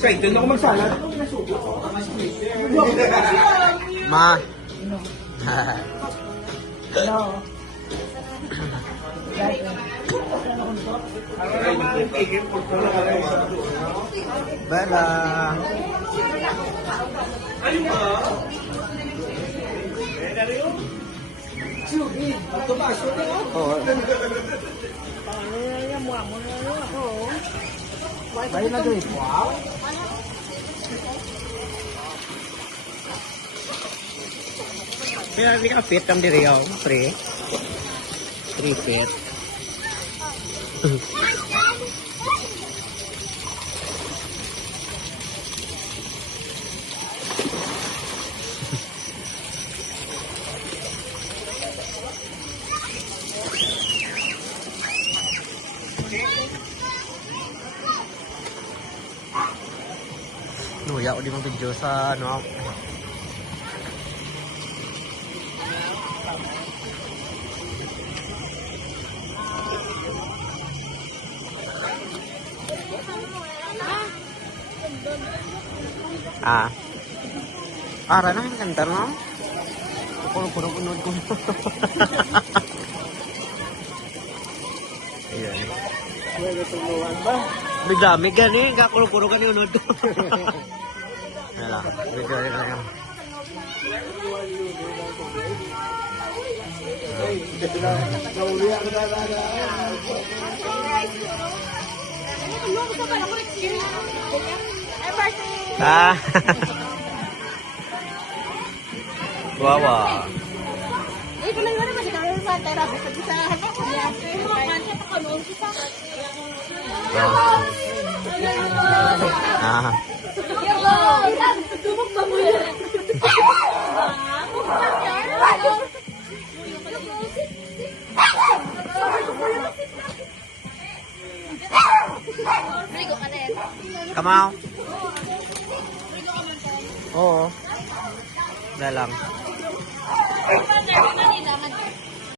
Say, doon ako magsalad. Ma. Bala. Oh. Bayo na doon. Wow. Kaya hindi ka fit ang diri ako, pre. 3 fit. Nuya ko di mang video sa ano. Para na kantar no? Puro unod ko. Ayan. Bigdami gani, kakuro-kuro ka ni unod ko. Ayan, bigdami ka lang. Ah. Wawa. Eh, kung nangyaari ba, kita rin sa therapy sa bisa. Ah. Kamau. Oo. Dalang.